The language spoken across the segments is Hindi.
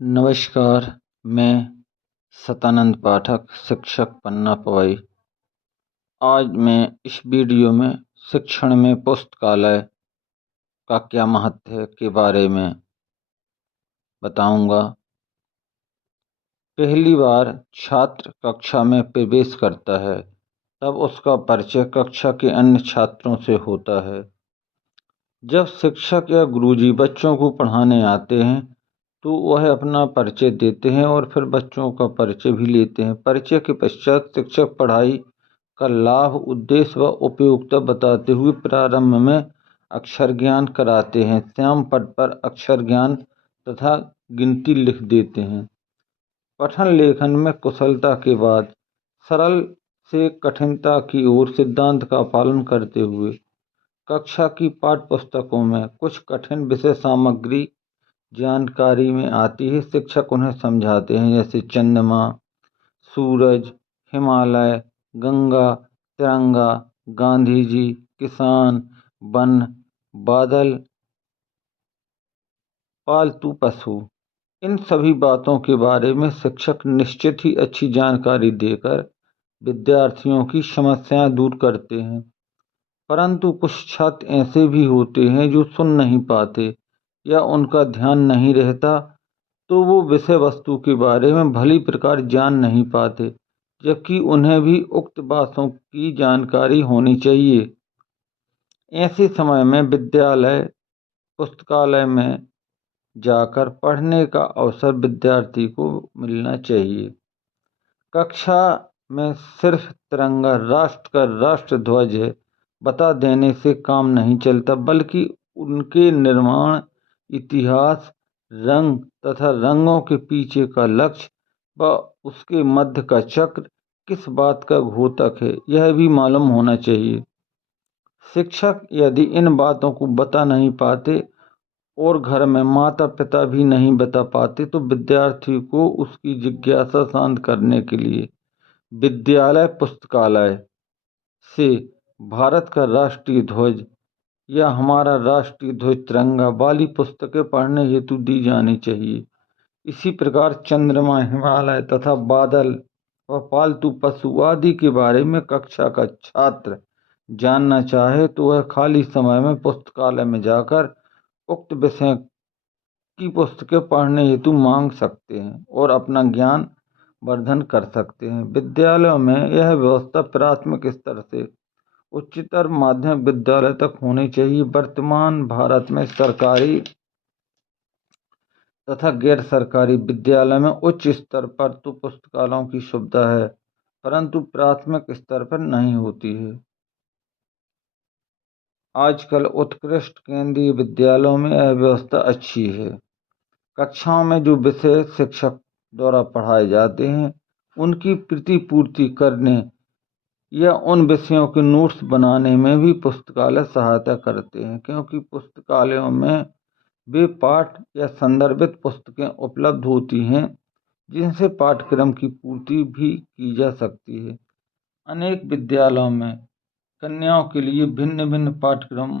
नमस्कार, मैं सतानंद पाठक, शिक्षक पन्ना पवई। आज मैं इस वीडियो में शिक्षण में पुस्तकालय का क्या महत्व है के बारे में बताऊंगा। पहली बार छात्र कक्षा में प्रवेश करता है, तब उसका परिचय कक्षा के अन्य छात्रों से होता है। जब शिक्षक या गुरुजी बच्चों को पढ़ाने आते हैं, तो वह अपना परिचय देते हैं और फिर बच्चों का परिचय भी लेते हैं। परिचय के पश्चात शिक्षक पढ़ाई का लाभ, उद्देश्य व उपयोगिता बताते हुए प्रारंभ में अक्षर ज्ञान कराते हैं। श्याम पट पर अक्षर ज्ञान तथा गिनती लिख देते हैं। पठन लेखन में कुशलता के बाद सरल से कठिनता की ओर सिद्धांत का पालन करते हुए कक्षा की पाठ्य पुस्तकों में कुछ कठिन विषय सामग्री जानकारी में आती है। शिक्षक उन्हें समझाते हैं, जैसे चंद्रमा, सूरज, हिमालय, गंगा, तिरंगा, गांधी जी, किसान, वन, बादल, पालतू पशु। इन सभी बातों के बारे में शिक्षक निश्चित ही अच्छी जानकारी देकर विद्यार्थियों की समस्याएं दूर करते हैं। परंतु कुछ छात्र ऐसे भी होते हैं जो सुन नहीं पाते या उनका ध्यान नहीं रहता, तो वो विषय वस्तु के बारे में भली प्रकार जान नहीं पाते, जबकि उन्हें भी उक्त बातों की जानकारी होनी चाहिए। ऐसे समय में विद्यालय पुस्तकालय में जाकर पढ़ने का अवसर विद्यार्थी को मिलना चाहिए। कक्षा में सिर्फ तिरंगा राष्ट्र का राष्ट्र ध्वज है बता देने से काम नहीं चलता, बल्कि उनके निर्माण, इतिहास, रंग तथा रंगों के पीछे का लक्ष्य व उसके मध्य का चक्र किस बात का घोतक है, यह भी मालूम होना चाहिए। शिक्षक यदि इन बातों को बता नहीं पाते और घर में माता पिता भी नहीं बता पाते, तो विद्यार्थी को उसकी जिज्ञासा शांत करने के लिए विद्यालय पुस्तकालय से भारत का राष्ट्रीय ध्वज या हमारा राष्ट्रीय ध्वज तिरंगा वाली पुस्तकें पढ़ने हेतु दी जानी चाहिए। इसी प्रकार चंद्रमा, हिमालय तथा बादल व पालतू पशु आदि के बारे में कक्षा का छात्र जानना चाहे, तो वह खाली समय में पुस्तकालय में जाकर उक्त विषय की पुस्तकें पढ़ने हेतु मांग सकते हैं और अपना ज्ञान वर्धन कर सकते हैं। विद्यालयों में यह व्यवस्था प्राथमिक स्तर से उच्चतर माध्यमिक विद्यालय तक होनी चाहिए। वर्तमान भारत में सरकारी तथा गैर सरकारी विद्यालय में उच्च स्तर पर तो पुस्तकालयों की सुविधा है, परंतु प्राथमिक स्तर पर नहीं होती है। आजकल उत्कृष्ट केंद्रीय विद्यालयों में यह व्यवस्था अच्छी है। कक्षाओं में जो विषय शिक्षक द्वारा पढ़ाए जाते हैं, उनकी प्रतिपूर्ति करने या उन विषयों के नोट्स बनाने में भी पुस्तकालय सहायता करते हैं, क्योंकि पुस्तकालयों में वे पाठ या संदर्भित पुस्तकें उपलब्ध होती हैं जिनसे पाठ्यक्रम की पूर्ति भी की जा सकती है। अनेक विद्यालयों में कन्याओं के लिए भिन्न भिन्न पाठ्यक्रम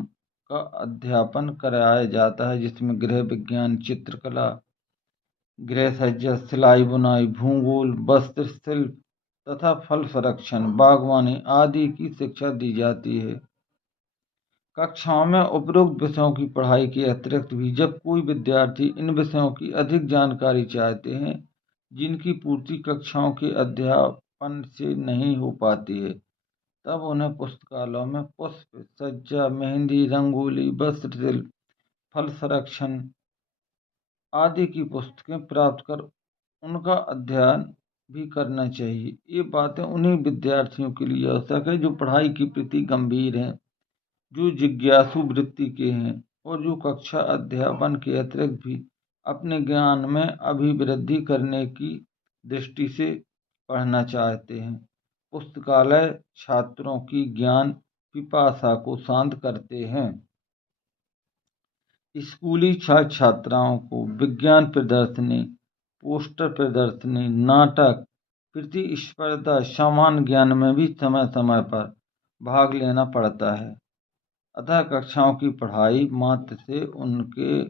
का अध्यापन कराया जाता है, जिसमें गृह विज्ञान, चित्रकला, गृह सज्जा, सिलाई बुनाई, भूगोल, वस्त्र शिल्प तथा फल संरक्षण, बागवानी आदि की शिक्षा दी जाती है। कक्षाओं में उपरोक्त विषयों की पढ़ाई के अतिरिक्त भी जब कोई विद्यार्थी इन विषयों की अधिक जानकारी चाहते हैं, जिनकी पूर्ति कक्षाओं के अध्यापन से नहीं हो पाती है, तब उन्हें पुस्तकालयों में पुष्प सज्जा, मेहंदी, रंगोली, वस्त्र शिल्प, फल संरक्षण आदि की पुस्तकें प्राप्त कर उनका अध्ययन भी करना चाहिए। ये बातें उन्हीं विद्यार्थियों के लिए आवश्यक है जो पढ़ाई के प्रति गंभीर हैं, जो जिज्ञासु वृत्ति के हैं और जो कक्षा अध्यापन के अतिरिक्त भी अपने ज्ञान में अभिवृद्धि करने की दृष्टि से पढ़ना चाहते हैं। पुस्तकालय छात्रों की ज्ञान पिपासा को शांत करते हैं। स्कूली छात्र छात्राओं को विज्ञान प्रदर्शनी, पोस्टर प्रदर्शनी, नाटक, प्रतिस्पर्धा, सामान्य ज्ञान में भी समय समय पर भाग लेना पड़ता है। अतः कक्षाओं की पढ़ाई मात्र से उनके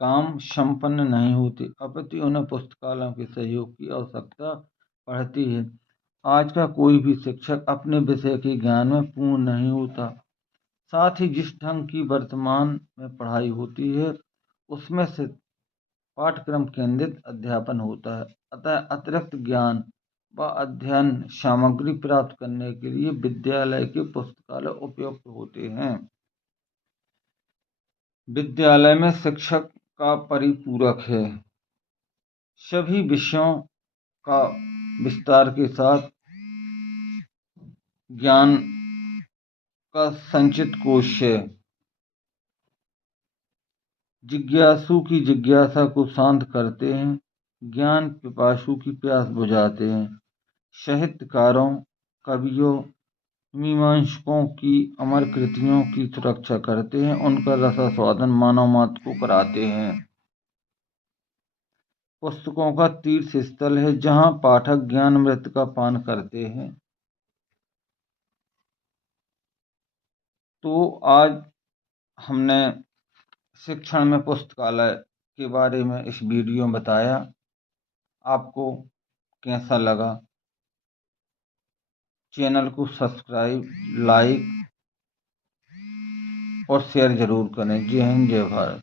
काम संपन्न नहीं होते, अपितु उन्हें पुस्तकालयों के सहयोग की आवश्यकता पड़ती है। आज का कोई भी शिक्षक अपने विषय के ज्ञान में पूर्ण नहीं होता। साथ ही जिस ढंग की वर्तमान में पढ़ाई होती है उसमें से पाठ्यक्रम केंद्रित अध्यापन होता है। अतः अतिरिक्त ज्ञान व अध्ययन सामग्री प्राप्त करने के लिए विद्यालय के पुस्तकालय उपयुक्त होते हैं। विद्यालय में शिक्षक का परिपूरक है। सभी विषयों का विस्तार के साथ ज्ञान का संचित कोश है। जिज्ञासु की जिज्ञासा को शांत करते हैं, ज्ञान पिपासु की प्यास बुझाते हैं। साहित्यकारों, कवियों, मीमांसकों की अमर कृतियों की सुरक्षा करते हैं, उनका रसास्वादन मानव मात्र को कराते हैं। पुस्तकों का तीर्थ स्थल है जहाँ पाठक ज्ञान अमृत का पान करते हैं। तो आज हमने शिक्षण में पुस्तकालय के बारे में इस वीडियो में बताया। आपको कैसा लगा? चैनल को सब्सक्राइब, लाइक और शेयर जरूर करें। जय हिंद, जय भारत।